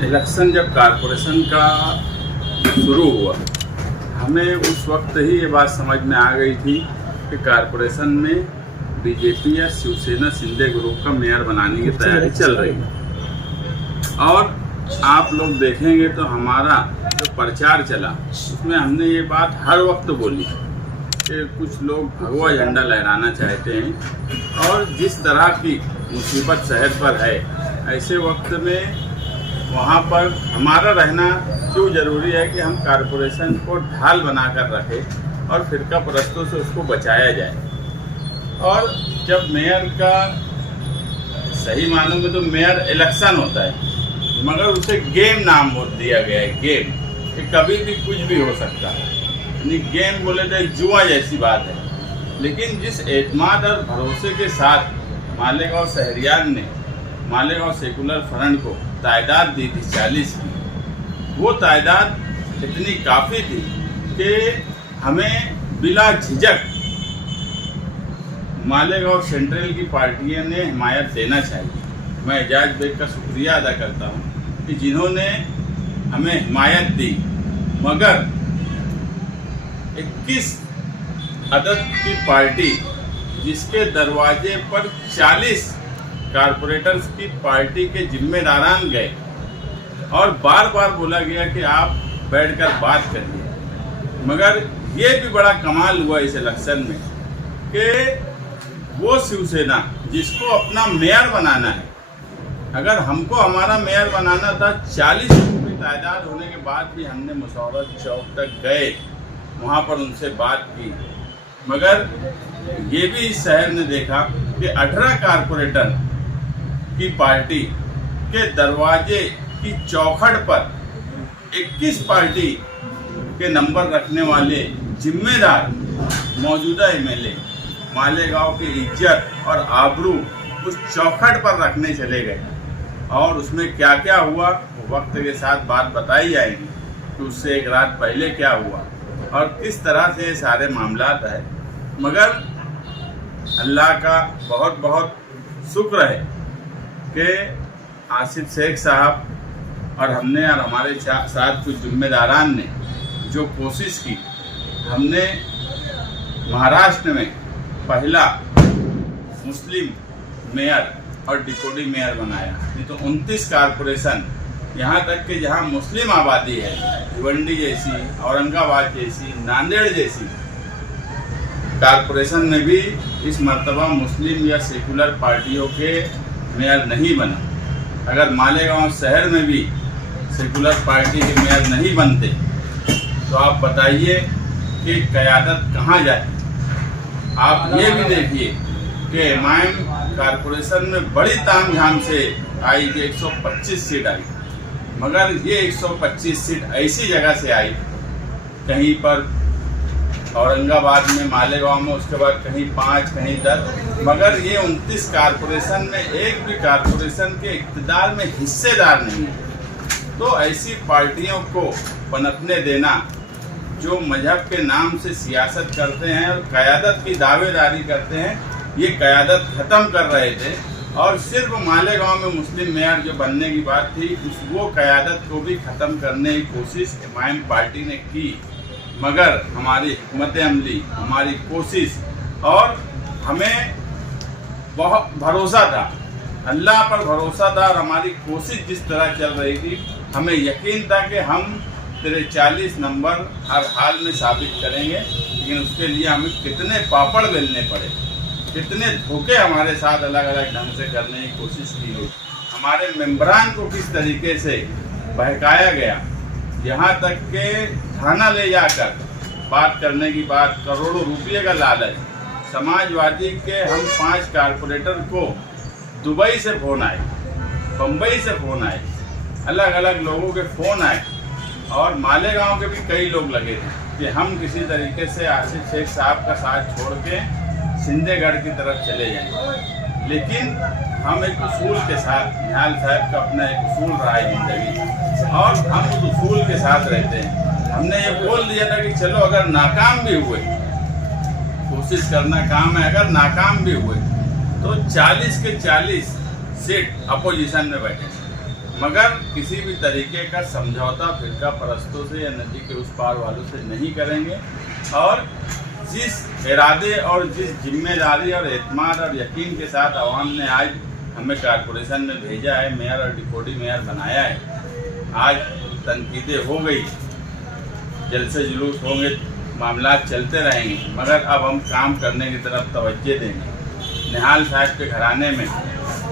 Election जब corporation का शुरू हुआ, हमें उस वक्त ही ये बात समझ में आ गई थी कि कारपोरेशन में बीजेपी या शिवसेना शिंदे ग्रुप का मेयर बनाने की तैयारी चल रही है। और आप लोग देखेंगे तो हमारा जो प्रचार चला उसमें हमने ये बात हर वक्त बोली कि कुछ लोग भगवा झंडा लहराना चाहते हैं और जिस तरह की मुसीबत शहर पर है, ऐसे वक्त में वहाँ पर हमारा रहना क्यों ज़रूरी है कि हम कारपोरेशन को ढाल बनाकर रखें और फिरका परस्तों से उसको बचाया जाए। और जब मेयर का सही मानों में तो मेयर इलेक्शन होता है, मगर उसे गेम नाम दिया गया है, गेम कि कभी भी कुछ भी हो सकता है, यानी गेम बोले तो एक जुआ जैसी बात है। लेकिन जिस एतमाद और भरोसे के साथ मालेगांव शहरियान ने मालेगांव सेकुलर फ्रंट को तादाद दी थी 40 की, वो तादाद इतनी काफ़ी थी कि हमें बिला झिझक मालेगांव सेंट्रल की पार्टियों ने हिमायत देना चाहिए। मैं एजाज बेग का शुक्रिया अदा करता हूँ कि जिन्होंने हमें हिमायत दी, मगर 21 अदद की पार्टी जिसके दरवाजे पर 40 कारपोरेटर्स की पार्टी के जिम्मेदारान गए और बार बार बोला गया कि आप बैठकर बात करिए। मगर ये भी बड़ा कमाल हुआ इस इलेक्शन में कि वो शिवसेना जिसको अपना मेयर बनाना है, अगर हमको हमारा मेयर बनाना था, 40 की तादाद होने के बाद भी हमने मुशर्रफ चौक तक गए, वहाँ पर उनसे बात की। मगर ये भी इस शहर ने देखा कि 18 कारपोरेटर की पार्टी के दरवाजे की चौखट पर 21 पार्टी के नंबर रखने वाले जिम्मेदार मौजूदा एमएलए मालेगांव की इज्जत और आबरू उस चौखट पर रखने चले गए। और उसमें क्या क्या हुआ वक्त के साथ बात बताई जाएगी कि उससे एक रात पहले क्या हुआ और किस तरह से ये सारे मामलात है। मगर अल्लाह का बहुत बहुत शुक्र है कि आसिफ शेख साहब और हमने और हमारे साथ कुछ जिम्मेदारान ने जो कोशिश की, हमने महाराष्ट्र में पहला मुस्लिम मेयर और डिप्टी मेयर बनाया। नहीं तो 29 कारपोरेशन, यहाँ तक कि जहाँ मुस्लिम आबादी है, भिवंडी जैसी, औरंगाबाद जैसी, नांदेड़ जैसी कारपोरेशन में भी इस मर्तबा मुस्लिम या सेकुलर पार्टियों के मेयर नहीं बना। अगर मालेगांव शहर में भी सेकुलर पार्टी के मेयर नहीं बनते तो आप बताइए कि क़यादत कहाँ जाए। आप ये भी देखिए कि एमआईएम कारपोरेशन में बड़ी तामझाम से आई कि 125 सीट आई, मगर ये 125 सीट ऐसी जगह से आई, कहीं पर औरंगाबाद में, मालेगांव में, उसके बाद कहीं 5 कहीं 10, मगर ये 29 कारपोरेशन में एक भी कारपोरेशन के इक़्तिदार में हिस्सेदार नहीं है। तो ऐसी पार्टियों को पनपने देना जो मजहब के नाम से सियासत करते हैं और क़यादत की दावेदारी करते हैं, ये क़यादत ख़त्म कर रहे थे। और सिर्फ मालेगांव में मुस्लिम मेयर जो बनने की बात थी, वो क़यादत को भी ख़त्म करने की कोशिश एमआईएम पार्टी ने की। मगर हमारी हिकमत अमली, हमारी कोशिश और हमें बहुत भरोसा था, अल्लाह पर भरोसा था और हमारी कोशिश जिस तरह चल रही थी, हमें यकीन था कि हम तेरे 40 नंबर हर हाल में साबित करेंगे। लेकिन उसके लिए हमें कितने पापड़ बेलने पड़े, कितने धोखे हमारे साथ अलग अलग ढंग से करने की कोशिश की गई, हमारे मेंबरान को किस तरीके से बहकाया गया, यहाँ तक के थाना ले जाकर बात करने की बात, करोड़ों रुपये का लालच। समाजवादी के हम 5 कारपोरेटर को दुबई से फ़ोन आए, बम्बई से फ़ोन आए, अलग अलग लोगों के फ़ोन आए और मालेगांव के भी कई लोग लगे थे कि हम किसी तरीके से आसिफ शेख साहब का साथ छोड़ के सिंधेगढ़ की तरफ चले जाएं। लेकिन हम एक उसूल के साथ, निहाल साहब का अपना एक उसूल रहा है ज़िंदगी, और हम उस उसूल के साथ रहते हैं। हमने ये बोल दिया था कि चलो अगर नाकाम भी हुए, कोशिश करना काम है, अगर नाकाम भी हुए तो 40 के 40 सीट अपोजिशन में बैठे। मगर किसी भी तरीके का समझौता फिरका परस्तों से या नदी के उस पार वालों से नहीं करेंगे। और जिस इरादे और जिस जिम्मेदारी और एतमाद और यकीन के साथ आवाम ने आज हमें कारपोरेशन में भेजा है, मेयर और डिप्टी मेयर बनाया है, आज तनकीदें हो गई, जलसे जुलूस होंगे, मामला चलते रहेंगे, मगर अब हम काम करने की तरफ तवज्जो देंगे। निहाल साहब के घराने में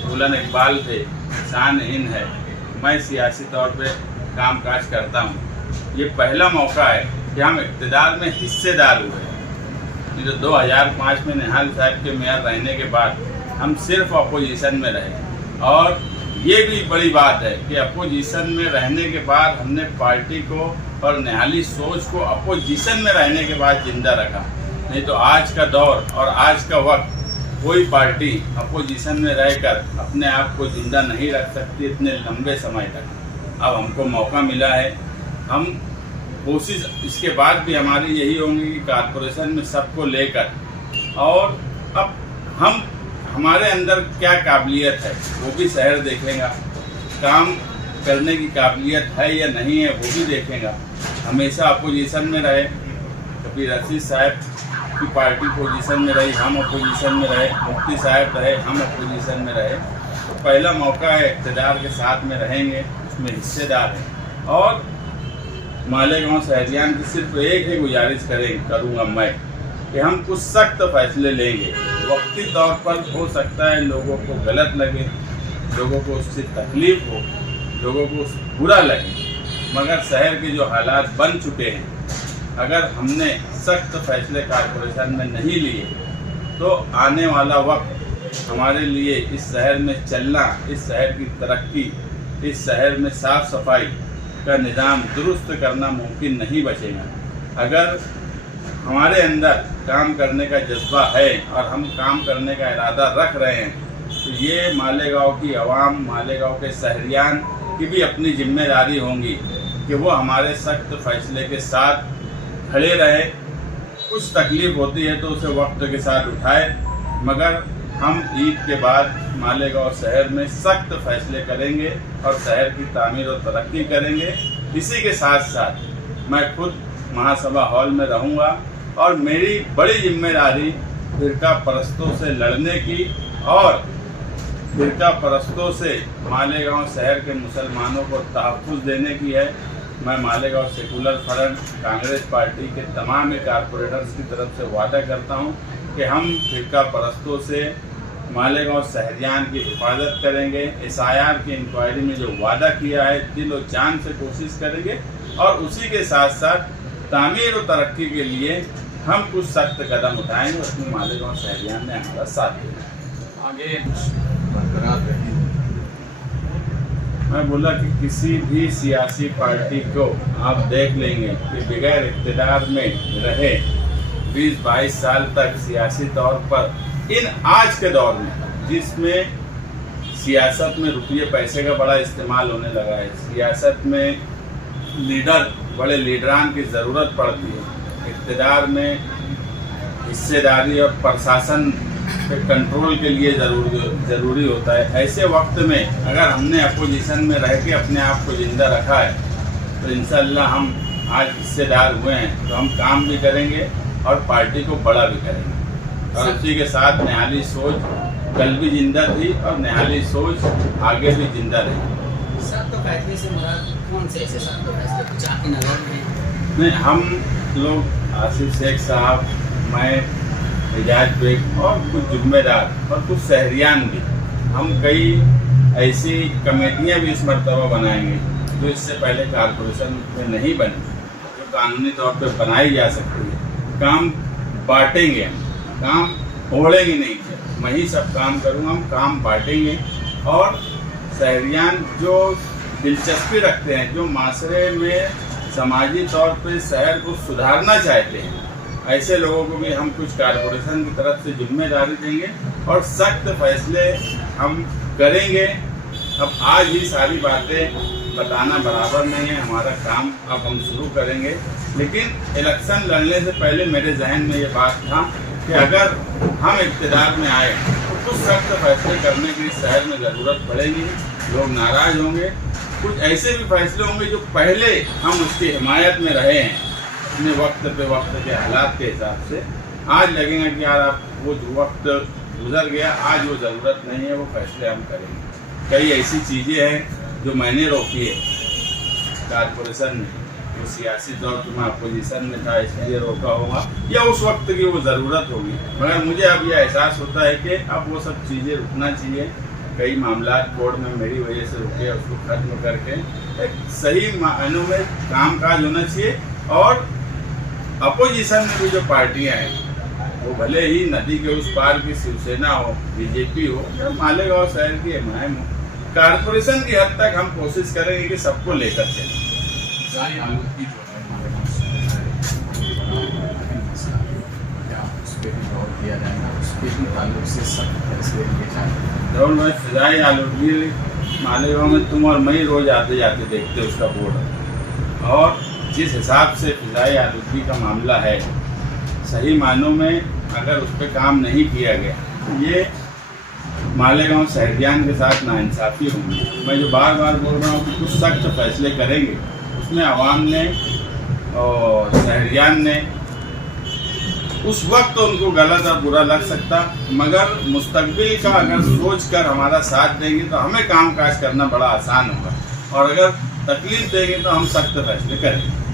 बुलंद इकबाल थे, शान हिंद है, मैं सियासी तौर पे काम काज करता हूँ। ये पहला मौका है कि हम इक़्तिदार में हिस्सेदार हुए। जो 2005 में निहाल साहब के मेयर रहने के बाद हम सिर्फ अपोजिशन में रहे, और ये भी बड़ी बात है कि अपोजिशन में रहने के बाद हमने पार्टी को और निहाली सोच को अपोजिशन में रहने के बाद जिंदा रखा। नहीं तो आज का दौर और आज का वक्त कोई पार्टी अपोजिशन में रहकर अपने आप को जिंदा नहीं रख सकती इतने लंबे समय तक। अब हमको मौका मिला है, हम कोशिश इसके बाद भी हमारी यही होंगी कि कारपोरेशन में सबको लेकर, और अब हम हमारे अंदर क्या काबिलियत है वो भी शहर देखेगा, काम करने की काबिलियत है या नहीं है वो भी देखेगा। हमेशा अपोजिशन में रहे, कभी रशीद साहब की पार्टी पोजीशन में रही, हम अपोजिशन में रहे, मुफ्ती साहब रहे, हम अपोजिशन में रहे। तो पहला मौका है, इक़्तिदार के साथ में रहेंगे, उसमें हिस्सेदार हैं। और मालेगांव शहरियान की सिर्फ एक ही गुजारिश करूँगा मैं कि हम कुछ सख्त फैसले लेंगे। वक्ती तौर पर हो सकता है लोगों को गलत लगे, लोगों को उससे तकलीफ हो, लोगों को बुरा लगे, मगर शहर के जो हालात बन चुके हैं, अगर हमने सख्त फैसले कारपोरेशन में नहीं लिए तो आने वाला वक्त हमारे लिए इस शहर में चलना, इस शहर की तरक्की, इस शहर में साफ सफाई का निज़ाम दुरुस्त करना मुमकिन नहीं बचेगा। अगर हमारे अंदर काम करने का जज्बा है और हम काम करने का इरादा रख रहे हैं, तो ये मालेगांव की आवाम, मालेगांव के शहरियान की भी अपनी जिम्मेदारी होंगी कि वो हमारे सख्त फैसले के साथ खड़े रहे। कुछ तकलीफ होती है तो उसे वक्त के साथ उठाए, मगर हम ईद के बाद मालेगांव शहर में सख्त फैसले करेंगे और शहर की तामीर और तरक्की करेंगे। इसी के साथ साथ मैं खुद महासभा हॉल में रहूँगा और मेरी बड़ी जिम्मेदारी फिरका परस्तों से लड़ने की और फिरका परस्तों से मालेगांव शहर के मुसलमानों को तहफ़्फ़ुज़ देने की है। मैं Malegaon secular front Congress party के तमाम कारपोरेटर्स की तरफ से वादा करता हूं कि हम फिरका परस्तों से मालेगांव शहरियान की हिफाजत करेंगे। SIR की इंक्वायरी में जो वादा किया है दिल और जान से कोशिश करेंगे, और उसी के साथ साथ तामीर और तरक्की के लिए हम कुछ सख्त कदम उठाएंगे। उसमें मालेगांव शहरियान ने हमारा साथ दिया। आगे बरकरार रहें। मैं बोला कि किसी भी सियासी पार्टी को आप देख लेंगे कि बगैर इक़्तिदार में रहे 20-22 साल तक सियासी तौर पर, इन आज के दौर में जिसमें सियासत में रुपये पैसे का बड़ा इस्तेमाल होने लगा है, सियासत में लीडर, बड़े लीडरान की ज़रूरत पड़ती है, इक़्तिदार में हिस्सेदारी और प्रशासन कंट्रोल के लिए ज़रूरी होता है। ऐसे वक्त में अगर हमने अपोजिशन में रह के अपने आप को ज़िंदा रखा है तो इंशाअल्लाह हम आज हिस्सेदार हुए हैं, तो हम काम भी करेंगे और पार्टी को बड़ा भी करेंगे। और उसी के साथ निहाली सोच कल भी जिंदा थी और निहाली सोच आगे भी जिंदा रहेगी। सख्त फैसले से मुराद कौन से ऐसे सख्त फैसले कुछ आपकी नज़र में? नहीं, हम लोग आसिफ शेख साहब, मैं, एजाज बेग और कुछ जिम्मेदार और कुछ शहरियान भी, हम कई ऐसी कमेटियां भी इस मरतबा बनाएंगे जो इससे पहले कारपोरेशन में नहीं बनी, जो कानूनी तौर पे बनाई जा सकती है। काम बांटेंगे, काम ओढ़ेंगे नहीं, मैं ही सब काम करूँगा, हम काम बांटेंगे। और शहरियान जो दिलचस्पी रखते हैं, जो माशरे में समाजी तौर पे शहर को सुधारना चाहते हैं, ऐसे लोगों को भी हम कुछ कारपोरेशन की तरफ से जिम्मेदारी देंगे और सख्त फैसले हम करेंगे। अब आज ही सारी बातें बताना बराबर नहीं है, हमारा काम अब हम शुरू करेंगे। लेकिन इलेक्शन लड़ने से पहले मेरे जहन में ये बात था कि अगर हम इक़्तिदार में आए तो कुछ सख्त फैसले करने की शहर में ज़रूरत पड़ेगी, लोग नाराज़ होंगे, कुछ ऐसे भी फैसले होंगे जो पहले हम उसकी हिमायत में रहे हैं अपने वक्त पे वक्त के हालात के हिसाब से, आज लगेगा कि यार अब वो जो वक्त गुजर गया, आज वो ज़रूरत नहीं है, वो फैसले हम करेंगे। कई ऐसी चीज़ें हैं जो मैंने रोकी है कारपोरेशन में, वो सियासी तौर पर मैं अपोजिशन में था इसलिए रोका होगा, या उस वक्त की वो ज़रूरत होगी, मगर मुझे अब यह एहसास होता है कि अब वो सब चीज़ें रुकना चाहिए। कई मामला कोर्ट में मेरी वजह से रुके, उसको खत्म करके एक सही मायनों में कामकाज होना चाहिए। और अपोजिशन में भी जो पार्टियां हैं, वो भले ही नदी के उस पार की शिवसेना हो, बीजेपी हो, या मालेगांव शहर की एमआईएम हो, कारपोरेशन की हद तक हम कोशिश करेंगे कि सबको लेकर चलें। फिजाई आलूगी जो है मालेगांव शहर क्या उस पर भी गौर किया जाएगा, उस पर भी ताल्लुक से सख्त फैसले लिए जाएंगे। जब मैं फिजाई आलूगी मालेगांव में तुम और मैं ही रोज आते जाते देखते उसका बोर्ड, और जिस हिसाब से फिजाई आलूगी का मामला है, सही मायनों में अगर उस पर काम नहीं किया गया, ये मालेगांव शहरियान के साथ नाइंसाफ़ी होगी। मैं जो बार बार बोल रहा हूँ कि कुछ सख्त फैसले करेंगे, उसमें आवाम ने और शहरियान ने उस वक्त उनको गलत और बुरा लग सकता, मगर मुस्तकबिल का अगर सोच कर हमारा साथ देंगे तो हमें काम काज करना बड़ा आसान होगा, और अगर तकलीफ देंगे तो हम सख्त फैसले करेंगे।